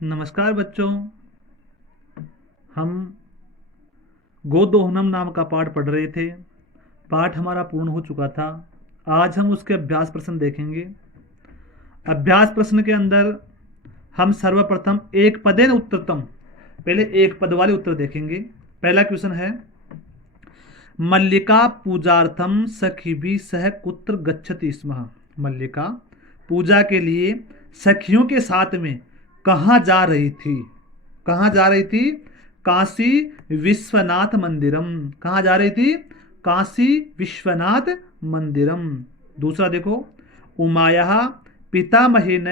नमस्कार बच्चों। हम गोदोहनम नाम का पाठ पढ़ रहे थे। पाठ हमारा पूर्ण हो चुका था। आज हम उसके अभ्यास प्रश्न देखेंगे। अभ्यास प्रश्न के अंदर हम सर्वप्रथम एक पदेन उत्तरतम, पहले एक पद वाले उत्तर देखेंगे। पहला क्वेश्चन है, मल्लिका पूजार्थम सखिभिः सह कुत्र गच्छति स्म। मल्लिका पूजा के लिए सखियों के साथ में कहाँ जा रही थी? कहाँ जा रही थी? काशी विश्वनाथ मंदिरम। कहाँ जा रही थी? काशी विश्वनाथ मंदिरम। दूसरा देखो, उमायाः पितामहेन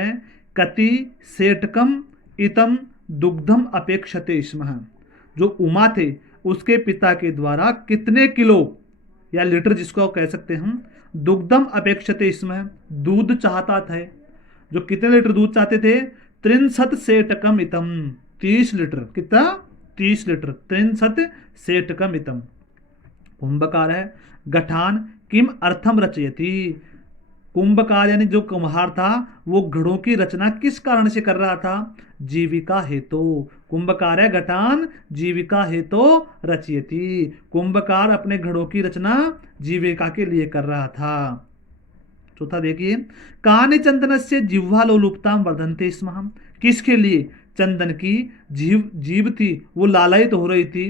कति सेटकम इतम दुग्धम अपेक्षते स्म। जो उमा थे उसके पिता के द्वारा कितने किलो या लीटर, जिसको कह सकते हैं हम, दुग्धम अपेक्षते स्म, दूध चाहता था। जो कितने लीटर दूध चाहते थे? 63 सेटकम इतम, 30 लीटर। कितना? 30 लीटर। 63 सेटकम इतम। कुंभकार है, गठान किम अर्थम रचयति। कुंभकार यानी जो कुम्हार था वो घड़ों की रचना किस कारण से कर रहा था? जीविका हेतु। कुंभकार है गठान जीविका हेतु रचयति। कुंभकार अपने घड़ों की रचना जीविका के लिए कर रहा था। चौथा देखिए, कानि चंदनस्य जिह्वालोलुपतां वर्धन्ते स्म। किसके लिए चंदन की जीभ थी वो लालायित हो रही थी?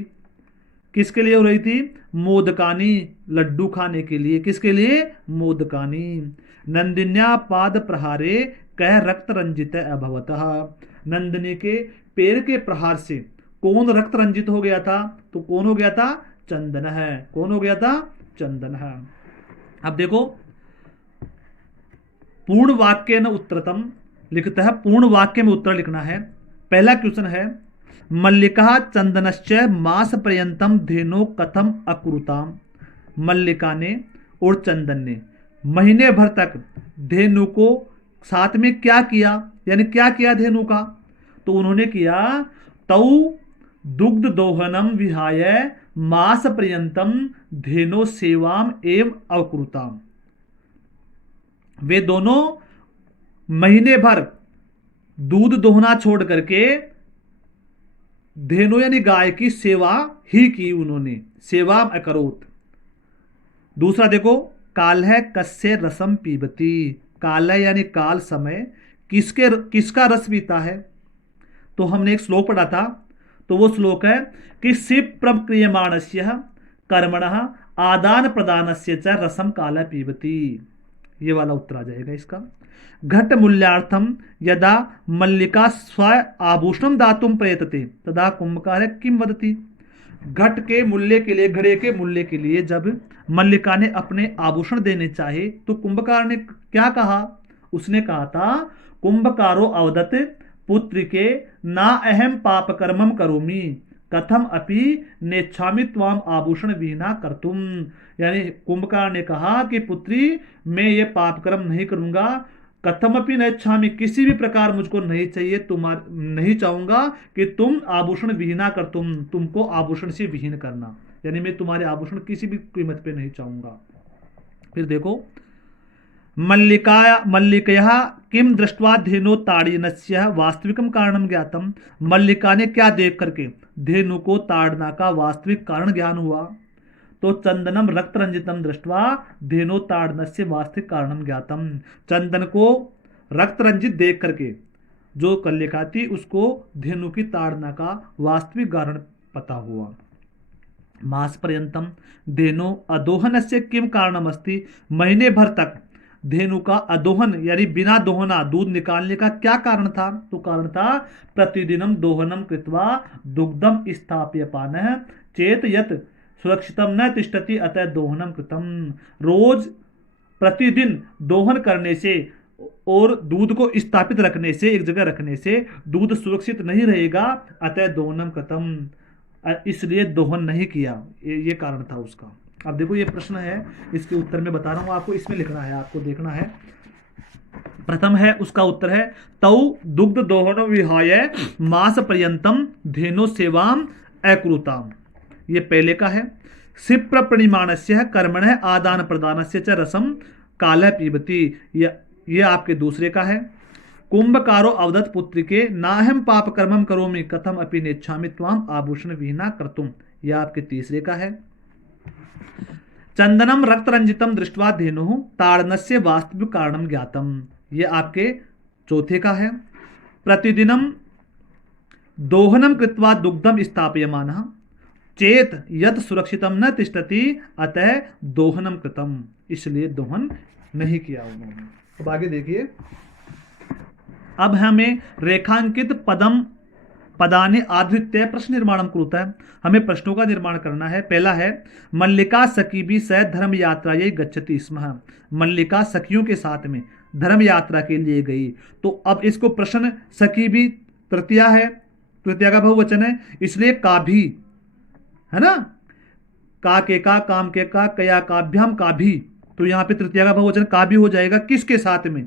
किसके लिए हो रही थी? मोदकानी, लड्डू खाने के लिए। किसके लिए? मोदकानी। नंदिन्या पाद प्रहारे कह रक्त रंजित अभवतः। नंदिनी के पैर के प्रहार से कौन रक्त रंजित हो गया था? तो कौन हो गया था? चंदन है। कौन हो गया था? चंदन है। अब देखो, पूर्ण वाक्य न उत्तरतम लिखता है। पूर्ण वाक्य में उत्तर लिखना है। पहला क्वेश्चन है, मल्लिका चंदनश्च मास पर्यंतम धेनो कथम अकुरुताम। मल्लिका ने और चंदन ने महीने भर तक धेनु को साथ में क्या किया? यानी क्या किया धेनु का? तो उन्होंने किया, तौ दुग्ध दोहनम विहाय मास पर्यंतम धेनो सेवाम एवं अकुरुताम। वे दोनों महीने भर दूध दोहना छोड़ करके धेनु यानी गाय की सेवा ही की। उन्होंने सेवा अकरोत। दूसरा देखो, काल है कस्य रसम पीबती। काल है यानी काल समय किसका रस पीता है? तो हमने एक श्लोक पढ़ा था। तो वो श्लोक है कि शिव प्रक्रियमाणस्य कर्मणः आदान प्रदानस्य च रसम काल पीबती। ये वाला उत्तर आ जाएगा इसका। घट मूल्यार्थम यदा मल्लिका स्व आभूषणम दातुम प्रयतते तदा कुंभकार किम वदति। घट के मूल्य के लिए, घड़े के मूल्य के लिए जब मल्लिका ने अपने आभूषण देने चाहे तो कुंभकार ने क्या कहा? उसने कहा था, कुंभकारो अवदत पुत्र के ना अहम पाप कर्मम करोमि कथम अपि नेच्छामि त्वाम आभूषण विहीना करतुम। यानी कुंभकार ने कहा कि पुत्री, मैं ये पाप कर्म नहीं करूंगा। कथमपि नेच्छामि, किसी भी प्रकार मुझको नहीं चाहिए। नहीं चाहूंगा कि तुम आभूषण विहीना कर, तुमको आभूषण से विहीन करना। यानी मैं तुम्हारे आभूषण किसी भी कीमत पे नहीं चाहूंगा। फिर देखो, मल्लिकया किम दृष्ट्वा धेनो ताड़नस्य वास्तविकम कारणम ज्ञातम। मल्लिका ने क्या देख करके धेनु को ताड़ना का वास्तविक कारण ज्ञान हुआ? तो चंदनम रक्त रंजितम दृष्ट्वा धेनो ताड़नस्य वास्तविक कारणम ज्ञातम। चंदन को रक्त रंजित देख करके जो मल्लिका थी उसको धेनु की ताड़ना का वास्तविक कारण पता हुआ। मास पर्यंतम धेनो अदोहनस्य किम कारणमस्ति। महीने भर तक धेनु का अदोहन यानी बिना दोहना दूध निकालने का क्या कारण था? तो कारण था, प्रतिदिनम दोहनम कृत्वा दुग्धम स्थाप्य पानः चेत यत सुरक्षितम न तिष्ठति अतः दोहनम कृतम। रोज प्रतिदिन दोहन करने से और दूध को स्थापित रखने से, एक जगह रखने से दूध सुरक्षित नहीं रहेगा, अतः दोहनम कृतम, इसलिए दोहन नहीं किया। ये कारण था उसका। अब देखो, ये प्रश्न है, इसके उत्तर में बता रहा हूं आपको। इसमें लिखना है, आपको देखना है। प्रथम है, उसका उत्तर है, तौ दुग्ध दोहनो विहाय मास पर्यंतम धेनो सेवाम अकुरुताम। ये पहले का है। सिप्र प्रणिमाणस्य कर्मण आदान प्रदानस्य च रसम काल पीबती। ये आपके दूसरे का है। कुंभकारो अवदत् पुत्रिके नाहम पाप कर्मम करोमि कथम अपि नेच्छामि त्वाम आभूषण विहीना कर्तुम। यह आपके तीसरे का है। चंदनम रक्त रंजितम दृष्टवा धेनु ताड़नस्य वास्तविक कारणम ज्ञातम। यह आपके चौथे का है। प्रतिदिनम दोहनम कृत्वा दुग्धम स्थापयमानः चेत यत सुरक्षितम न तिष्ठति अतः दोहनम कृतम। इसलिए दोहन नहीं किया उन्होंने। अब आगे देखिए। अब हमें रेखांकित पदम पदानि आधृत्य प्रश्न निर्माण कुरुता है। हमें प्रश्नों का निर्माण करना है। पहला है मल्लिका सखीभी सह धर्म यात्रा ये गच्छति स्म। मल्लिका सखियों के साथ में धर्म यात्रा के लिए गई। तो अब इसको प्रश्न सखीभी तृतीया है, तृतीया का बहुवचन है, इसलिए का भी है ना, का के का काम के का कया काभ्याम का भी। तो यहाँ पे तृतीया का बहुवचन का भी हो जाएगा। किसके साथ में,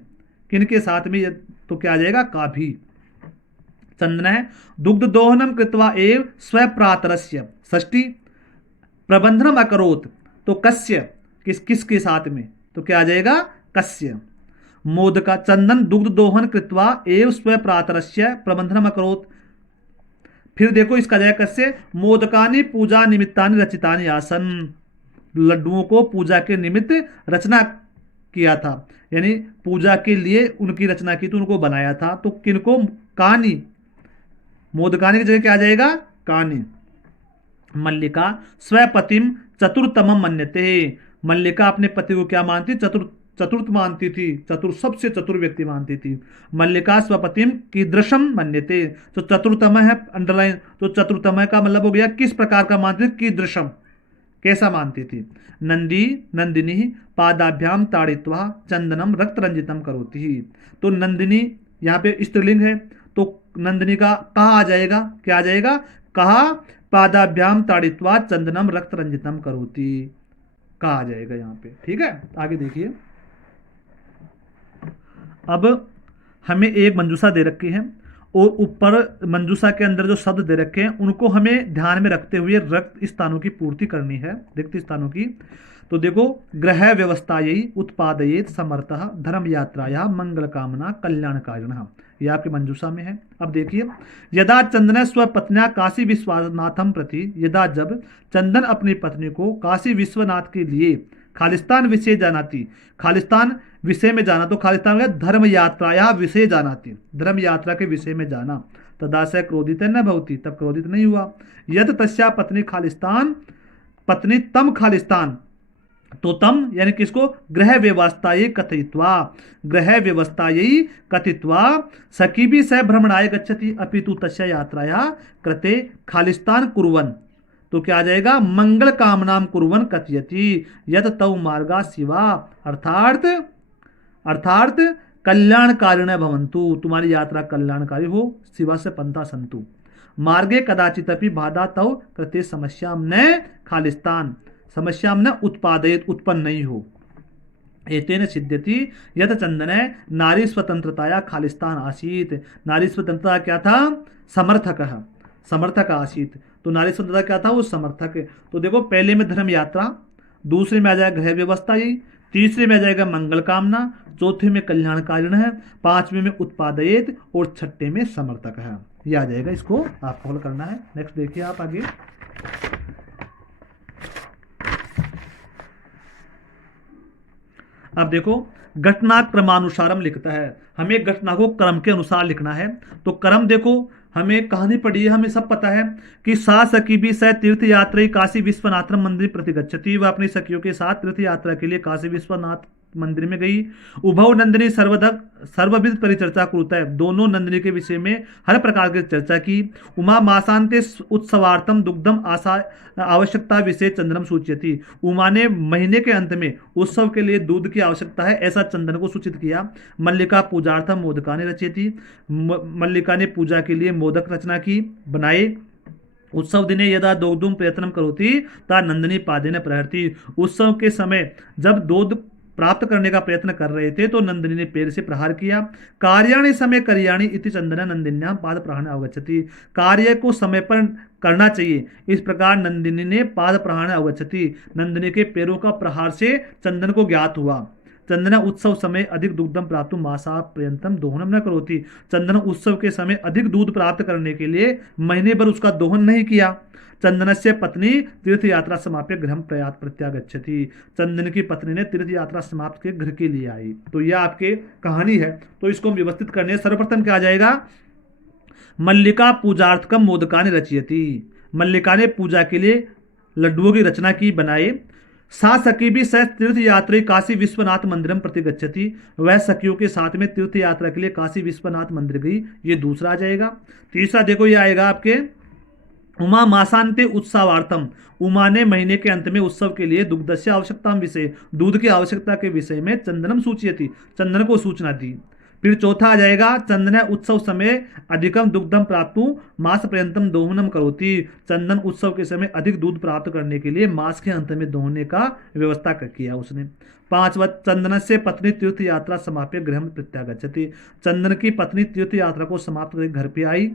किनके साथ में, तो क्या आ जाएगा का भी। चंदन है दुग्ध दोहनम कृत्वा एव स्वप्रातरस्य षष्ठी प्रबंधनम अकरोत। तो कस्य किसके साथ में, तो क्या आ जाएगा कस्य। मोदका चंदन दुग्ध दोहन कृत्वा एव स्वप्रातरस्य प्रबंधनम अकरोत। फिर देखो इसका जाएगा कस्य मोदकानि पूजा निमित्तानि रचितानि आसन। लड्डुओं को पूजा के निमित्त रचना किया था, यानी पूजा के लिए उनकी रचना की, तो उनको बनाया था। तो किनको, कानी, मोदकानी की जगह क्या आ जाएगा कानी। मल्लिका स्वपतिम चतुर्थतमम मन्यते। मल्लिका अपने पति को क्या मानती, चतुर्थ मानती थी, सबसे चतुर व्यक्ति मानती थी। मल्लिका स्वपतिम कीदृशम मन्यते। तो चतुर्थतम है अंडरलाइन, तो चतुर्थतम का मतलब हो गया किस प्रकार का मानती थी, कीदृशम कैसा मानती थी। नंदिनी पादाभ्याम ताड़ित्वा चंदनम रक्त रंजितम करोति। तो नंदिनी यहाँ पे स्त्रीलिंग है, तो नंदिनी का कहा आ जाएगा, क्या आ जाएगा, कहा पादाभ्याम ताड़ित्वा चंदनम रक्त रंजितम करोति, कहा आ जाएगा यहाँ पे। ठीक है, आगे देखिए। अब हमें एक मंजूषा दे रखी है और ऊपर मंजूषा के अंदर जो शब्द दे रखे हैं उनको हमें ध्यान में रखते हुए रिक्त स्थानों की पूर्ति करनी है, रिक्त स्थानों की। तो देखो ग्रह व्यवस्थायै उत्पादयेत समर्थः धर्म यात्राया मंगल कामना कल्याणकारिणः, ये आपके मंजूषा में है। अब देखिए यदा चंदन स्वपत्न्या काशी विश्वनाथम प्रति, यदा जब चंदन अपनी पत्नी को काशी विश्वनाथ के लिए खालिस्तान विषय जानाती, खालिस्तान विषय में जाना, तो खालिस्तान में धर्म यात्राया विषय जानाती, धर्म यात्रा के विषय में जाना। तदा से क्रोधित न भवती, तब क्रोधित नहीं हुआ। यद तस्या पत्नी खालिस्तान, पत्नी तम खालिस्तान, तो तम यानी किसको, ग्रह व्यवस्थायै कथित्वा, ग्रह व्यवस्थायै कथित्वा सखी भी सह भ्रमणाय गच्छति अपितु तस्या यात्राया कृते खालिस्तान कुर्वन्। तो क्या आ जाएगा, मंगल कामनाम कुर्वन् कथयति यत तव मार्गा शिवा, अर्थात कल्याणकारिण भवन्तु, तुम्हारी यात्रा कल्याणकारी हो, शिवा से पंथा संतु। मार्गे कदाचित अपि बाधा तव कृते समस्याम न खालिस्तान, समस्याम न उत्पादयत, उत्पन्न नहीं हो। एतेन सिद्ध्यति यत चंदन नारी स्वतंत्रताया खालिस्तान आसीत। नारी स्वतंत्रता क्या था, समर्थक आसीत। तो नारी स्वतंत्रता क्या था, वो समर्थक। तो देखो पहले में धर्म यात्रा, दूसरे में आ जाएगा गृह व्यवस्था, यही तीसरे में आ जाएगा मंगल कामना, चौथे में कल्याणकारिण है, पांचवें में उत्पादयेत और छठे में समर्थक है। ये आ जाएगा, इसको आपको हल करना है। नेक्स्ट देखिए आप आगे। अब देखो घटना क्रमानुसारम लिखता है, हमें घटना को क्रम के अनुसार लिखना है। तो क्रम देखो, हमें कहानी पढ़ी है, हमें सब पता है कि सा सखी भी सह तीर्थ यात्रा काशी विश्वनाथ मंदिर प्रतिगच्छति, वह अपनी सखियों के साथ तीर्थ यात्रा के लिए काशी विश्वनाथ मंदिर में गई। उभव नंदिनी सर्वविध परिचर्चा कुरुता है, दोनों नंदिनी के विषय में हर प्रकार की चर्चा की। उमा मासांते उत्सवार्थम दुग्धम आशा आवश्यकता विषय चंदनम सूच्यति, उमा ने महीने के अंत में उत्सव के लिए दूध की आवश्यकता है ऐसा चंदन को सूचित किया। मल्लिका पूजार्थम मोदकानि रचयति, मल्लिका ने पूजा के लिए मोदक रचना की, बनाए। उत्सव दिने यदा दोग्धुम प्रयत्नम करोति ता नंदिनी पादेन प्रहरति, उत्सव के समय जब दूध प्राप्त करने का प्रयत्न कर रहे थे तो नंदिनी ने पैर से प्रहार किया। कार्याणि समय करियाणि इति चंदन नंदिन्याम पाद प्रहार अवगच्छति, कार्य को समय पर करना चाहिए, इस प्रकार नंदिनी ने पाद प्रहार अवगच्छति, नंदिनी के पैरों का प्रहार से चंदन को ज्ञात हुआ। चंदन उत्सव समय अधिक दुग्धम प्राप्त मासा पर्यंतम दोहनम न करोति। चंदन उत्सव के समय अधिक दूध प्राप्त करने के लिए महीने भर उसका दोहन नहीं किया। चंदनस्य पत्नी तीर्थ यात्रा समाप्य गृह प्रयात प्रत्यागच्छति। चंदन की पत्नी ने तीर्थ यात्रा समाप्त के घर के लिए आई। तो यह आपके कहानी है, तो इसको हम व्यवस्थित करने सर्वप्रथम क्या आ जाएगा, मल्लिका पूजार्थकम मोदकानि रचयति। मल्लिका ने पूजा के लिए लड्डुओं की रचना की, बनाए। सा सखी भी सह तीर्थ यात्री काशी विश्वनाथ मंदिरम प्रति गच्छति। वह सखियों के साथ में तीर्थ यात्रा के लिए काशी विश्वनाथ मंदिर गई। ये दूसरा आ जाएगा। तीसरा देखो ये आएगा आपके उमा मासांते उत्सवार्थम। उमा ने महीने के अंत में उत्सव के लिए दुग्धस्य आवश्यकता विषय, दूध की आवश्यकता के विषय में चंदनम सूचयति, चंदन को सूचना दी। फिर चौथा आ जाएगा चंदन उत्सव समय अधिकम दुग्धम प्राप्त मास पर्यंतम दोहनम करोति। चंदन उत्सव के समय अधिक दूध प्राप्त करने के लिए मास के अंत में दोहने का व्यवस्था किया उसने। पांचवा चंदन से पत्नी तीर्थ यात्रा समाप्य गृह में प्रत्यागच्छति। चंदन की पत्नी तीर्थ यात्रा को समाप्त करके घर पे आई।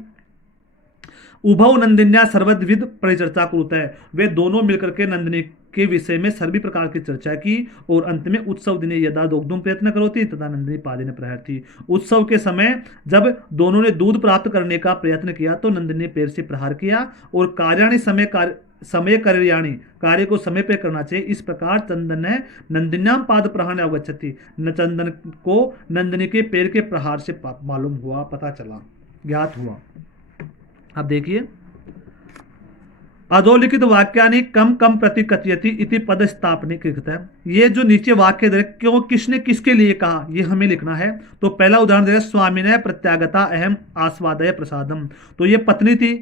उभव नंदिन्या सर्वविध परिचर्चा कुरुत है। वे दोनों मिलकर के नंदिनी के विषय में सभी प्रकार की चर्चा की और अंत में उत्सव दिने यदा दोग्धुम प्रयत्न करोति तथा नंदिनी पादिने प्रहरति। उत्सव के समय जब दोनों ने दूध प्राप्त करने का प्रयत्न किया तो नंदिनी ने पैर से प्रहार किया और कार्याणि समय कार्याणि, कार्य को समय पे करना चाहिए। इस प्रकार चंदन ने नंदिन्याम पाद प्रहार अवगच्छति। न चंदन को नंदिनी के पैर के प्रहार से मालूम हुआ, पता चला, ज्ञात हुआ। अब देखिए अधोलिखित वाक्यानि कम कम प्रतिकथयति इति पदस्थापने कृत है। ये जो नीचे वाक्य दे क्यों, किसने किसके लिए कहा, ये हमें लिखना है। तो पहला उदाहरण दे स्वामी ने प्रत्यागता अहम आस्वादय प्रसादम। तो ये पत्नी थी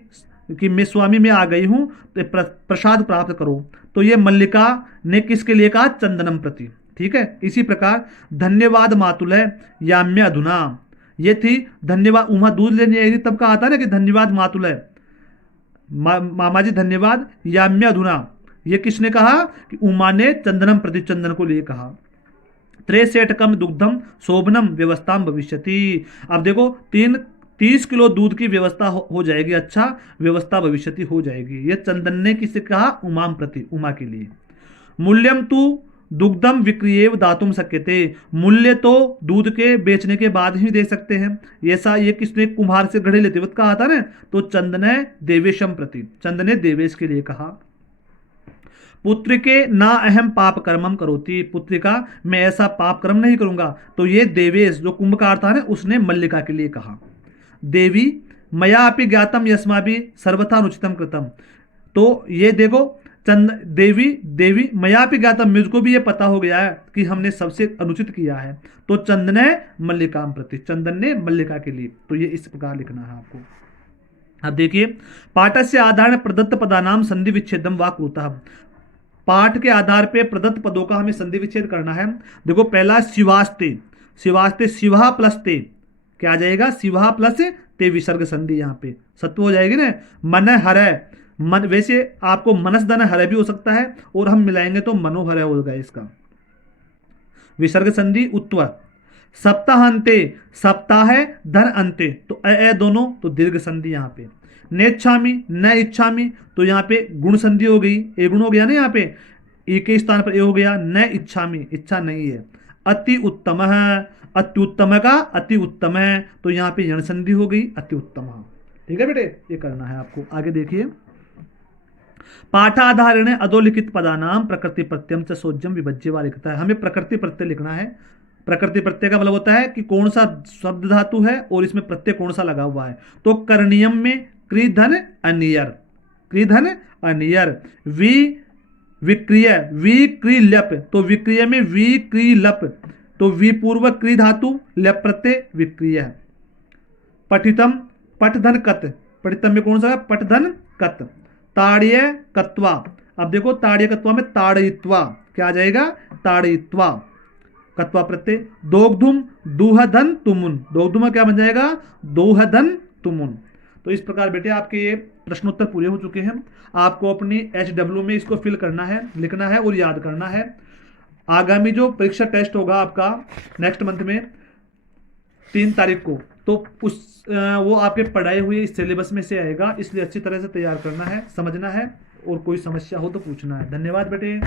कि मैं स्वामी में आ गई हूं, प्रसाद प्राप्त करो। तो ये मल्लिका ने किसके लिए कहा, चंदनम प्रति। ठीक है। इसी प्रकार धन्यवाद मातुलय याम्य अधुना, ये थी धन्यवाद, उमा दूध लेने आई थी तब कहा था ना कि धन्यवाद मातुलय, मामा जी धन्यवाद, याम्य अधुना, ये किसने कहा कि उमा ने चंदनम प्रति, चंदन को लिए कहा। त्रेसेटकम दुग्धम शोभनम व्यवस्था भविष्यति। अब देखो 30 किलो दूध की व्यवस्था हो जाएगी, अच्छा व्यवस्था भविष्यति हो जाएगी। ये चंदन ने किसे कहा, उमाम प्रति, उमा के लिए। मूल्यम तू दुग्धम विक्रियेव दातुम शक्यते। मूल्य तो दूध के बेचने के बाद ही दे सकते हैं। ऐसा ये किसने, कुम्हार से घड़े लेते वक्त कहा था ना। तो चंदन ने देवेशम प्रति, चंदन ने देवेश के लिए कहा। पुत्र के ना अहम पाप कर्मम करोति। पुत्रिका मैं ऐसा पाप कर्म नहीं करूंगा। तो ये देवेश जो कुंभकार था ना, उसने मल्लिका के लिए कहा। देवी मया अपि ज्ञातम यस्माभि सर्वथा अनुचितम कृतम। तो ये देखो देवी मया भी ज्ञातम, मुझको भी ये पता हो गया है कि हमने सबसे अनुचित किया है। तो चंदन है मल्लिकाम प्रति, चंदन ने मल्लिका के लिए। तो ये इस प्रकार लिखना है आपको। अब देखिए पाठ से आधार प्रदत्त पदानाम संधि विच्छेदम वा कुरुतः। पाठ के आधार पे प्रदत्त पदों का हमें संधि विच्छेद करना है। देखो पहला शिवास्ते, शिवास्ते शिवा प्लस ते, क्या आ जाएगा, शिवा प्लस ते विसर्ग संधि, यहाँ पे सत्व हो जाएगी ना। मन हरय, मन, वैसे आपको मनसधन हरय भी हो सकता है और हम मिलाएंगे तो मनोहरय होगा इसका। विसर्ग संधि उत्व। सप्ताहांते, सप्ताह है धन अंते, तो ए दोनों, तो दीर्घ संधि यहाँ पे। नेच्छामी न इच्छामी, तो यहाँ पे गुण संधि हो गई, ए गुण हो गया ना, यहाँ पे ए के स्थान पर ए हो गया। न इच्छामी, इच्छा नहीं है। अति उत्तम है, अति उत्तम का अति उत्तम है, तो यहाँ पे यण संधि हो गई, अति उत्तम। ठीक है बेटे, ये करना है आपको। आगे देखिए पाठाधारण अधोलिखित पदानाम प्रकृति प्रत्यम च सोज्यम विभज्य लिखता है। हमें प्रकृति प्रत्यय लिखना है। प्रकृति प्रत्यय का मतलब होता है कि कौन सा शब्द धातु है और इसमें प्रत्यय कौन सा लगा हुआ है। तो करनियम में कृधन अनियर, कृधन अनियर। विक्रिय विक्रिलप, तो विक्रिय में विक्रिलप, तो विपूर्वक कृ धातु लप प्रत्यय विक्रिय। पठितम पठधन कत, पठितम में कौन सा है, पठधन कत। ताड़्य कत्वा, अब देखो ताड़्य कत्वा में ताड़यित्वा, क्या आ जाएगा, ताड़यित्वा, कत्वा प्रत्यय। दोग्धुम दूहधन तुमुन, दोग्धुम क्या बन जाएगा, दोहधन तुमुन। तो इस प्रकार बेटे आपके ये प्रश्नोत्तर पूरे हो चुके हैं। आपको अपनी HW में इसको फिल करना है, लिखना है और याद करना है। आगामी जो परीक्षा टेस्ट होगा आपका नेक्स्ट मंथ में 3 तारीख को, तो वो आपके पढ़ाए हुए सिलेबस में से आएगा, इसलिए अच्छी तरह से तैयार करना है, समझना है, और कोई समस्या हो तो पूछना है। धन्यवाद बेटे।